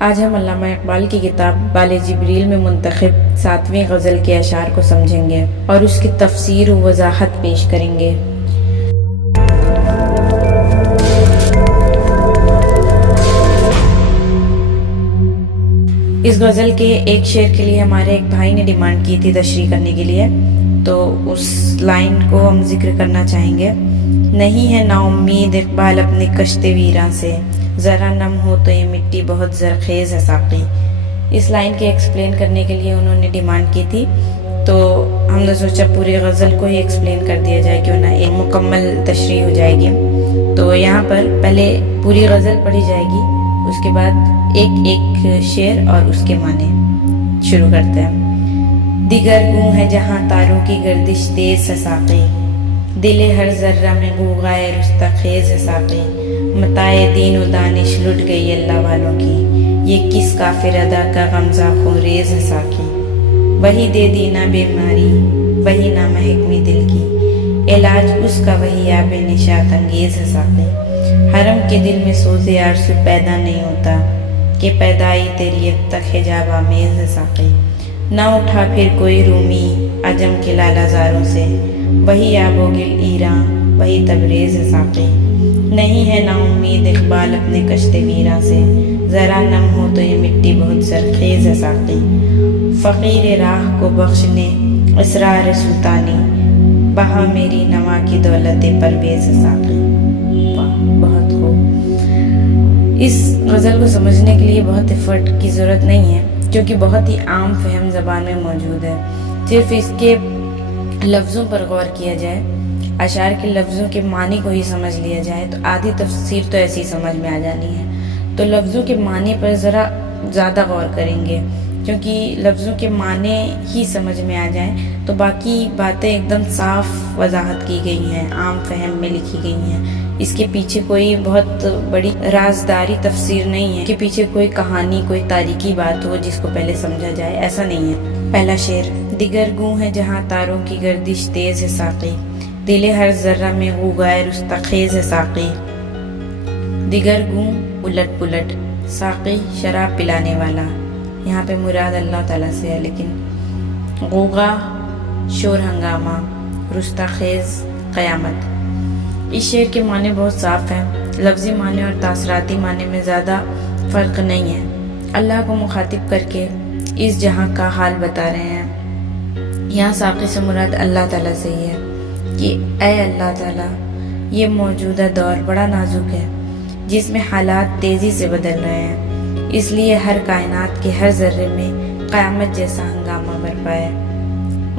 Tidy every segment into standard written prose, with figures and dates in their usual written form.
آج ہم علامہ اقبال کی کتاب بال جبریل میں منتخب 7ویں غزل کے اشعار کو سمجھیں گے اور اس کی تفسیر و وضاحت پیش کریں گے۔ اس غزل کے ایک شعر کے لیے ہمارے ایک بھائی نے ڈیمانڈ کی تھی تشریح کرنے کے لیے، تو اس لائن کو ہم ذکر کرنا چاہیں گے۔ نہیں ہے نا امید اقبال اپنے کشتے ویراں سے، ذرا نم ہو تو یہ مٹی بہت زرخیز ہے ساقی۔ اس لائن کے ایکسپلین کرنے کے لیے انہوں نے ڈیمانڈ کی تھی، تو ہم نے سوچا پوری غزل کو ہی ایکسپلین کر دیا جائے، کیوں نہ ایک مکمل تشریح ہو جائے گی۔ تو یہاں پر پہلے پوری غزل پڑھی جائے گی، اس کے بعد ایک ایک شعر اور اس کے معنی شروع کرتے ہیں۔ دیگر گوں ہے جہاں تاروں کی گردش تیز ہے ساقی، دل ہر ذرہ میں غوغائے رستخیز ہے ساقی۔ متاع دین و دانش لٹ گئی اللہ والوں کی، یہ کس کافر ادا کا غمزہ خونریز ہے ساقی۔ وہی دے دی نہ بیماری وہی نہ محکمی دل کی، علاج اس کا وہی آب نشاط انگیز ہے ساقی۔ حرم کے دل میں سوز آرزو پیدا نہیں ہوتا، کہ پیدائی تیری اب تک حجاب آمیز ہے ساقی۔ نہ اٹھا پھر کوئی رومی عجم کے لالا زاروں سے، وہی آب و گل ایراں وہی تبریز ہے ساقی۔ نہیں ہے نا امید اقبال اپنے کشتے ویراں سے، ذرا نم ہو تو یہ مٹی بہت زرخیز ہے ساقی۔ فقیر راہ کو بخشنے اسرار سلطانی، بہا میری نوا کی دولت پرویز ہے ساقی۔ بہت خوب۔ اس غزل کو سمجھنے کے لیے بہت ایفرٹ کی ضرورت نہیں ہے، کیونکہ بہت ہی عام فہم زبان میں موجود ہے۔ صرف اس کے لفظوں پر غور کیا جائے، اشعار کے لفظوں کے معنی کو ہی سمجھ لیا جائے، تو آدھی تفسیر تو ایسی سمجھ میں آ جانی ہے۔ تو لفظوں کے معنی پر ذرا زیادہ غور کریں گے، کیونکہ لفظوں کے معنی ہی سمجھ میں آ جائیں تو باقی باتیں ایک دم صاف وضاحت کی گئی ہیں، عام فہم میں لکھی گئی ہیں۔ اس کے پیچھے کوئی بہت بڑی رازداری تفسیر نہیں ہے کہ پیچھے کوئی کہانی، کوئی تاریخی بات ہو جس کو پہلے سمجھا جائے، ایسا نہیں ہے۔ پہلا شعر۔ دیگر گوں ہے جہاں تاروں کی گردش تیز ہے ساقی، دل ہر ذرہ میں غوغائے رستخیز ہے ساقی۔ دیگر گوں الٹ پلٹ، ساقی شراب پلانے والا، یہاں پہ مراد اللہ تعالیٰ سے ہے، لیکن غوغا شور ہنگامہ، رستخیز قیامت۔ اس شعر کے معنی بہت صاف ہیں، لفظی معنی اور تاثراتی معنی میں زیادہ فرق نہیں ہے۔ اللہ کو مخاطب کر کے اس جہاں کا حال بتا رہے ہیں۔ یہاں ساقی سے مراد اللہ تعالیٰ سے ہی ہے کہ اے اللہ تعالیٰ، یہ موجودہ دور بڑا نازک ہے، جس میں حالات تیزی سے بدل رہے ہیں، اس لیے ہر کائنات کے ہر ذرے میں قیامت جیسا ہنگامہ برپا ہے۔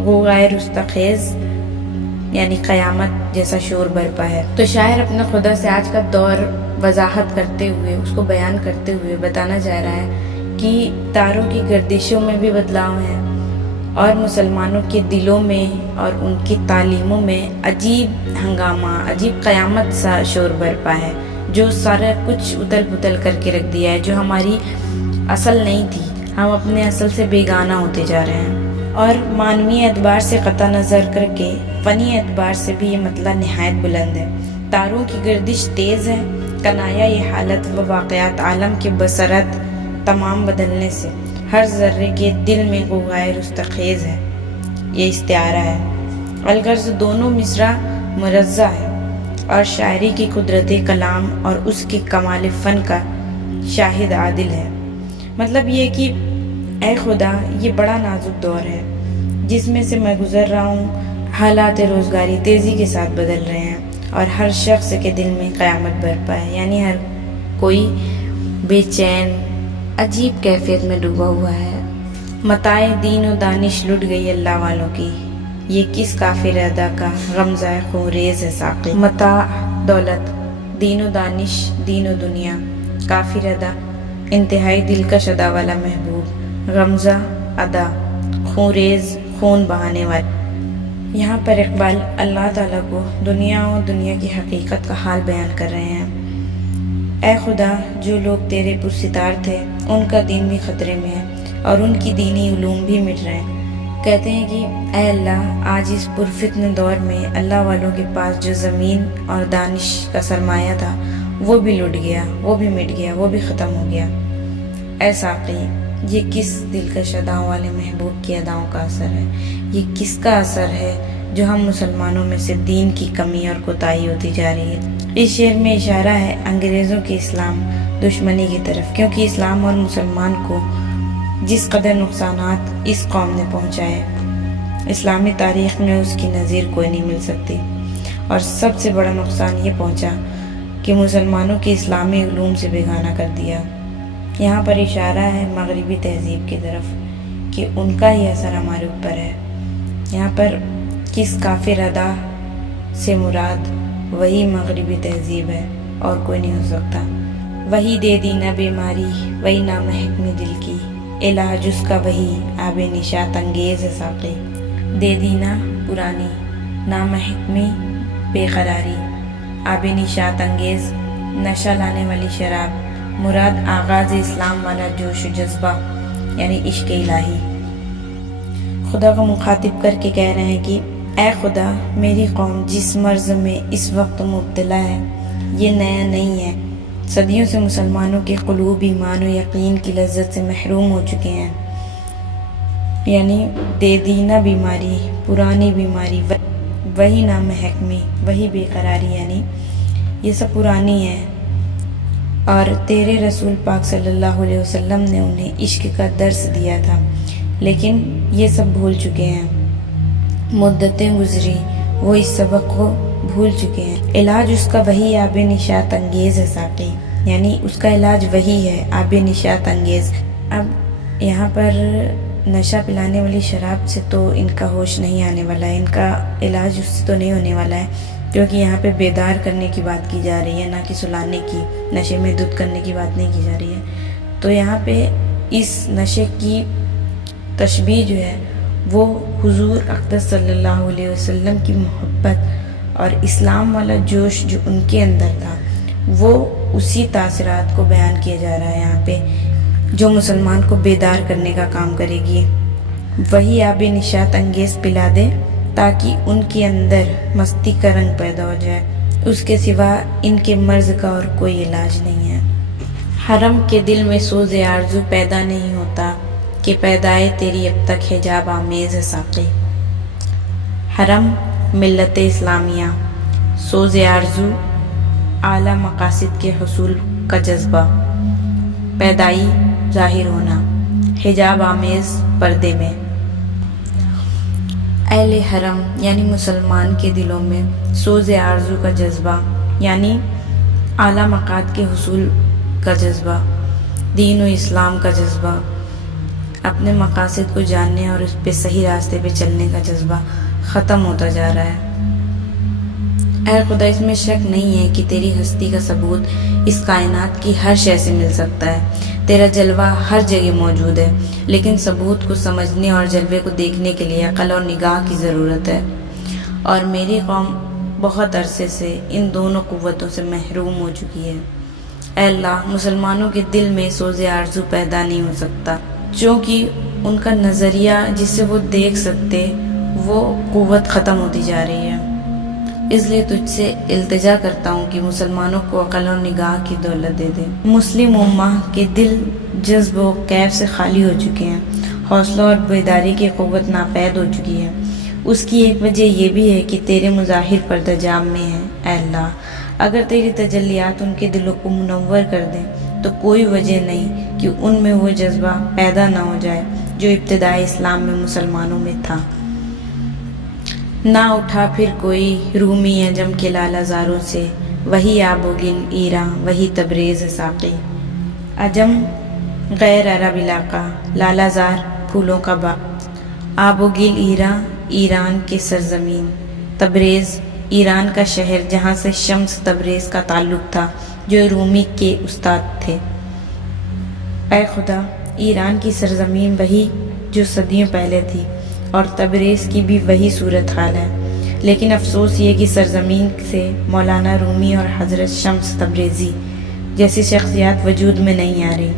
غوغائے رستخیز یعنی قیامت جیسا شور برپا ہے۔ تو شاعر اپنا خدا سے آج کا دور وضاحت کرتے ہوئے، اس کو بیان کرتے ہوئے بتانا چاہ رہا ہے کہ تاروں کی گردشوں میں بھی بدلاؤ ہے، اور مسلمانوں کے دلوں میں اور ان کی تعلیموں میں عجیب ہنگامہ، عجیب قیامت سا شور برپا ہے، جو سارا کچھ اتل پتل کر کے رکھ دیا ہے، جو ہماری اصل نہیں تھی، ہم اپنے اصل سے بیگانہ ہوتے جا رہے ہیں۔ اور معنوی اعتبار سے قطع نظر کر کے فنی اعتبار سے بھی یہ مطلع نہایت بلند ہے۔ تاروں کی گردش تیز ہے، کنایا یہ حالت و واقعات عالم کے بصرت تمام بدلنے سے ہر ذرے کے دل میں غوغائے رستخیز ہے، یہ استعارہ ہے۔ الغرض دونوں مصرع مرزع ہے، اور شاعری کی قدرت کلام اور اس کے کمال فن کا شاہد عادل ہے۔ مطلب یہ کہ اے خدا، یہ بڑا نازک دور ہے جس میں سے میں گزر رہا ہوں، حالات روزگاری تیزی کے ساتھ بدل رہے ہیں، اور ہر شخص کے دل میں قیامت برپا ہے، یعنی ہر کوئی بے چین عجیب کیفیت میں ڈوبا ہوا ہے۔ متاع دین و دانش لٹ گئی اللہ والوں کی، یہ کس کافر ادا کا غمزہ خونریز ہے ساقی۔ متاع دولت، دین و دانش دین و دنیا، کافر ادا انتہائی دلکش ادا والا محبوب، غمزہ ادا خونریز خون بہانے والا۔ یہاں پر اقبال اللہ تعالیٰ کو دنیا و دنیا کی حقیقت کا حال بیان کر رہے ہیں۔ اے خدا، جو لوگ تیرے پرستار تھے ان کا دین بھی خطرے میں ہے، اور ان کی دینی علوم بھی مٹ رہے ہیں۔ کہتے ہیں کہ اے اللہ، آج اس پرفتن دور میں اللہ والوں کے پاس جو زمین اور دانش کا سرمایہ تھا وہ بھی لٹ گیا، وہ بھی مٹ گیا، وہ بھی ختم ہو گیا۔ اے ساقی، یہ کس دلکش اداؤں والے محبوب کی اداؤں کا اثر ہے؟ یہ کس کا اثر ہے جو ہم مسلمانوں میں سے دین کی کمی اور کوتاہی ہوتی جا رہی ہے؟ اس شعر میں اشارہ ہے انگریزوں کی اسلام دشمنی کی طرف، کیونکہ اسلام اور مسلمان کو جس قدر نقصانات اس قوم نے پہنچائے، اسلامی تاریخ میں اس کی نظیر کوئی نہیں مل سکتی۔ اور سب سے بڑا نقصان یہ پہنچا کہ مسلمانوں کی اسلامی علوم سے بیگانہ کر دیا۔ یہاں پر اشارہ ہے مغربی تہذیب کی طرف کہ ان کا ہی اثر ہمارے اوپر ہے۔ یہاں پر کس کافر ادا سے مراد وہی مغربی تہذیب ہے اور کوئی نہیں ہو سکتا۔ وہی دے دی نہ بیماری، وہی نہ محکمی دل کی، علاج اس کا وہی آب نشاط انگیز ہے ساقی۔ دے دی نہ پرانی، نہ محکمی بے قراری، آب نشاط انگیز نشہ لانے والی شراب، مراد آغاز اسلام والا جوش و جذبہ یعنی عشق الہی۔ خدا کو مخاطب کر کے کہہ رہے ہیں کہ اے خدا، میری قوم جس مرض میں اس وقت مبتلا ہے یہ نیا نہیں ہے۔ صدیوں سے مسلمانوں کے قلوب ایمان و یقین کی لذت سے محروم ہو چکے ہیں، یعنی دے دینہ بیماری، پرانی بیماری، وہی نہ محکمی، وہی بے قراری، یعنی یہ سب پرانی ہے۔ اور تیرے رسول پاک صلی اللہ علیہ وسلم نے انہیں عشق کا درس دیا تھا، لیکن یہ سب بھول چکے ہیں۔ مدتیں گزری، وہ اس سبق کو بھول چکے ہیں۔ علاج اس کا وہی آب نشاط انگیز ہے ساقی، یعنی اس کا علاج وہی ہے آب نشاط انگیز۔ اب یہاں پر نشہ پلانے والی شراب سے تو ان کا ہوش نہیں آنے والا ہے، ان کا علاج اس سے تو نہیں ہونے والا ہے، کیونکہ یہاں پہ بیدار کرنے کی بات کی جا رہی ہے، نہ کہ سلانے کی، نشے میں دھت کرنے کی بات نہیں کی جا رہی ہے۔ تو یہاں پہ اس نشے کی تشبیہ جو ہے وہ حضور اقدس صلی اللہ علیہ وسلم کی محبت اور اسلام والا جوش جو ان کے اندر تھا، وہ اسی تاثرات کو بیان کیا جا رہا ہے یہاں پہ، جو مسلمان کو بیدار کرنے کا کام کرے گی۔ وہی آب نشاط انگیز پلا دے تاکہ ان کے اندر مستی کا رنگ پیدا ہو جائے، اس کے سوا ان کے مرض کا اور کوئی علاج نہیں ہے۔ حرم کے دل میں سوز آرزو پیدا نہیں ہوتا کہ پیدائے تیری اب تک حجاب آمیز ہے ساقی۔ حرم ملت اسلامیہ، سوز آرزو اعلیٰ مقاصد کے حصول کا جذبہ، پیدائی ظاہر ہونا، حجاب آمیز پردے میں۔ اہل حرم یعنی مسلمان کے دلوں میں سوز آرزو کا جذبہ یعنی اعلیٰ مقاصد کے حصول کا جذبہ، دین و اسلام کا جذبہ، اپنے مقاصد کو جاننے اور اس پہ صحیح راستے پہ چلنے کا جذبہ ختم ہوتا جا رہا ہے۔ اے خدا، اس میں شک نہیں ہے کہ تیری ہستی کا ثبوت اس کائنات کی ہر شے سے مل سکتا ہے، تیرا جلوہ ہر جگہ موجود ہے، لیکن ثبوت کو سمجھنے اور جلوے کو دیکھنے کے لیے عقل اور نگاہ کی ضرورت ہے، اور میری قوم بہت عرصے سے ان دونوں قوتوں سے محروم ہو چکی ہے۔ اے اللہ، مسلمانوں کے دل میں سوز آرزو پیدا نہیں ہو سکتا، چونکہ ان کا نظریہ جس سے وہ دیکھ سکتے وہ قوت ختم ہوتی جا رہی ہے۔ اس لیے تجھ سے التجا کرتا ہوں کہ مسلمانوں کو عقل اور نگاہ کی دولت دے دے۔ مسلم امہ کے دل جذب و کیف سے خالی ہو چکے ہیں، حوصلہ اور بیداری کی قوت ناپید ہو چکی ہے۔ اس کی ایک وجہ یہ بھی ہے کہ تیرے مظاہر پردہ جام میں ہیں۔ اے اللہ، اگر تیری تجلیات ان کے دلوں کو منور کر دیں تو کوئی وجہ نہیں کہ ان میں وہ جذبہ پیدا نہ ہو جائے جو ابتدائی اسلام میں مسلمانوں میں تھا۔ نہ اٹھا پھر کوئی رومی عجم کے لالہ زاروں سے، وہی آب و گل ایراں، وہی تبریز ہے ساقی۔ عجم غیر عرب علاقہ، لالہ زار پھولوں کا باغ، آب و گل ایراں ایران کے سرزمین، تبریز ایران کا شہر جہاں سے شمس تبریز کا تعلق تھا جو رومی کے استاد تھے۔ اے خدا، ایران کی سرزمین وہی جو صدیوں پہلے تھی اور تبریز کی بھی وہی صورتحال ہے، لیکن افسوس یہ کہ سرزمین سے مولانا رومی اور حضرت شمس تبریزی جیسی شخصیات وجود میں نہیں آ رہی۔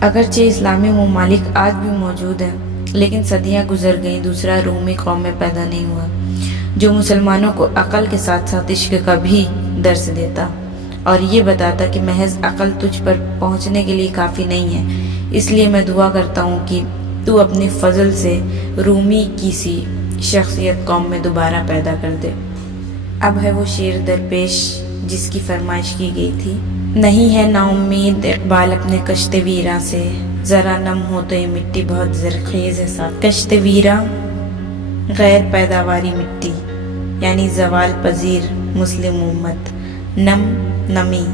اگرچہ اسلامی ممالک آج بھی موجود ہیں، لیکن صدیاں گزر گئیں، دوسرا رومی قوم میں پیدا نہیں ہوا جو مسلمانوں کو عقل کے ساتھ ساتھ عشق کا بھی درس دیتا اور یہ بتاتا کہ محض عقل تجھ پر پہنچنے کے لیے کافی نہیں ہے، اس لیے میں دعا کرتا ہوں کہ تو اپنے فضل سے رومی کی سی شخصیت قوم میں دوبارہ پیدا کر دے۔ اب ہے وہ شعر درپیش جس کی فرمائش کی گئی تھی۔ نہیں ہے نا امید اقبال اپنے کشت ویراں سے، ذرا نم ہو تو یہ مٹی بہت زرخیز ہے ساتھ۔ کشت ویراں غیر پیداواری مٹی، یعنی زوال پذیر مسلم امت، نمی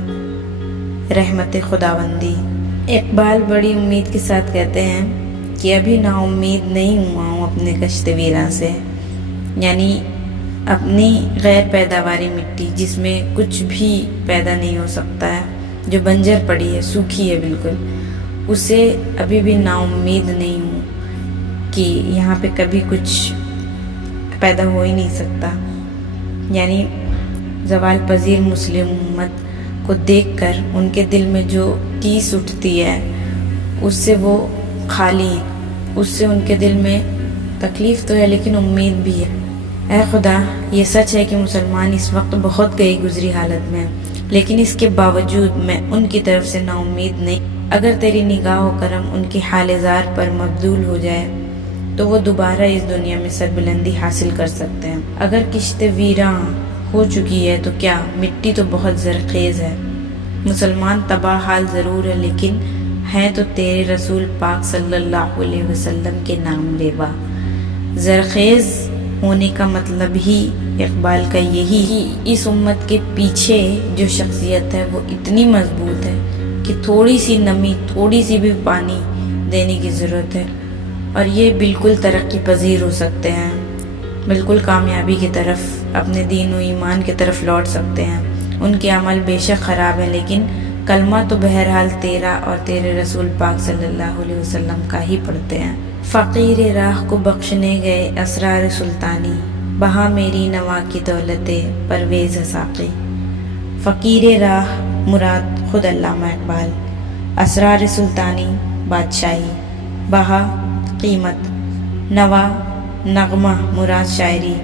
رحمت خداوندی۔ اقبال بڑی امید کے ساتھ کہتے ہیں کہ ابھی نا امید نہیں ہوا ہوں اپنے کشت ویراں سے، یعنی اپنی غیر پیداواری مٹی جس میں کچھ بھی پیدا نہیں ہو سکتا ہے، جو بنجر پڑی ہے، سوکھی ہے بالکل، اسے ابھی بھی نا امید نہیں ہوں کہ یہاں پہ کبھی کچھ پیدا ہو ہی نہیں سکتا۔ یعنی زوال پذیر مسلم امت کو دیکھ کر ان کے دل میں جو ٹیس اٹھتی ہے اس سے وہ خالی ہیں، اس سے ان کے دل میں تکلیف تو ہے لیکن امید بھی ہے۔ اے خدا، یہ سچ ہے کہ مسلمان اس وقت بہت گئی گزری حالت میں ہیں، لیکن اس کے باوجود میں ان کی طرف سے نا امید نہیں۔ اگر تیری نگاہ و کرم ان کے حال زار پر مبذول ہو جائے تو وہ دوبارہ اس دنیا میں سربلندی حاصل کر سکتے ہیں۔ اگر کشت ویراں ہو چکی ہے تو کیا، مٹی تو بہت زرخیز ہے۔ مسلمان تباہ حال ضرور ہے لیکن ہیں تو تیرے رسول پاک صلی اللہ علیہ وسلم کے نام لیوا۔ زرخیز ہونے کا مطلب ہی اقبال کا یہی، اس امت کے پیچھے جو شخصیت ہے وہ اتنی مضبوط ہے کہ تھوڑی سی نمی، تھوڑی سی بھی پانی دینے کی ضرورت ہے اور یہ بالکل ترقی پذیر ہو سکتے ہیں، بالکل کامیابی کی طرف، اپنے دین و ایمان کی طرف لوٹ سکتے ہیں۔ ان کے عمل بے شک خراب ہے لیکن کلمہ تو بہرحال تیرا اور تیرے رسول پاک صلی اللہ علیہ وسلم کا ہی پڑھتے ہیں۔ فقیر راہ کو بخشنے گئے اسرار سلطانی، بہا میری نوا کی دولت پرویز ساقی۔ فقیر راہ مراد خود علامہ اقبال، اسرار سلطانی بادشاہی، بہا قیمت، نوا نغمہ مراد شاعری،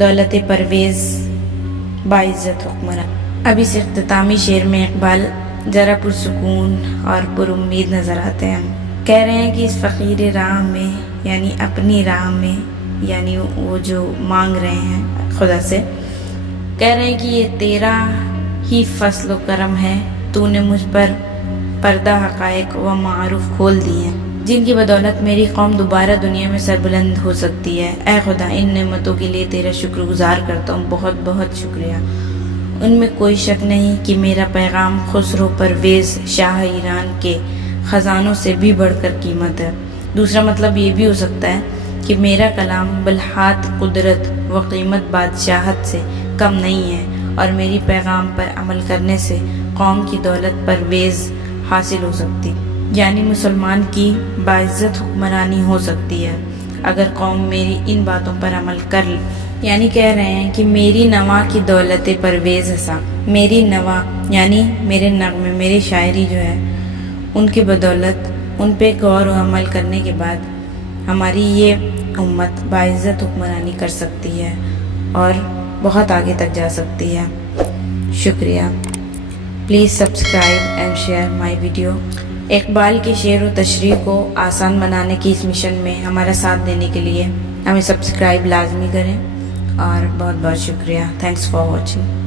دولت پرویز باعزت حکمران۔ اب اس اختتامی شعر میں اقبال ذرا پرسکون اور پر امید نظر آتے ہیں۔ کہہ رہے ہیں کہ اس فقیر راہ میں، یعنی اپنی راہ میں، یعنی وہ جو مانگ رہے ہیں خدا سے، کہہ رہے ہیں کہ یہ تیرا ہی فضل و کرم ہے، تو نے مجھ پر پردہ حقائق و معروف کھول دی ہیں، جن کی بدولت میری قوم دوبارہ دنیا میں سربلند ہو سکتی ہے۔ اے خدا، ان نعمتوں کے لیے تیرا شکر گزار کرتا ہوں، بہت بہت شکریہ۔ ان میں کوئی شک نہیں کہ میرا پیغام خسرو پرویز شاہ ایران کے خزانوں سے بھی بڑھ کر قیمت ہے۔ دوسرا مطلب یہ بھی ہو سکتا ہے کہ میرا کلام بلحاظ قدرت و قیمت بادشاہت سے کم نہیں ہے اور میری پیغام پر عمل کرنے سے قوم کی دولت پرویز حاصل ہو سکتی، یعنی مسلمان کی باعزت حکمرانی ہو سکتی ہے اگر قوم میری ان باتوں پر عمل کر لے۔ یعنی کہہ رہے ہیں کہ میری نوا کی دولت پرویز حسا، میری نوا یعنی میرے نغمے، میری شاعری جو ہے، ان کی بدولت، ان پہ غور و عمل کرنے کے بعد ہماری یہ امت باعزت حکمرانی کر سکتی ہے اور بہت آگے تک جا سکتی ہے۔ شکریہ۔ Please subscribe and share my video. Iqbal کے شعر و تشریح کو آسان بنانے کی اس مشن میں ہمارا ساتھ دینے کے لیے ہمیں سبسکرائب لازمی کریں اور بہت بہت شکریہ۔ Thanks for watching.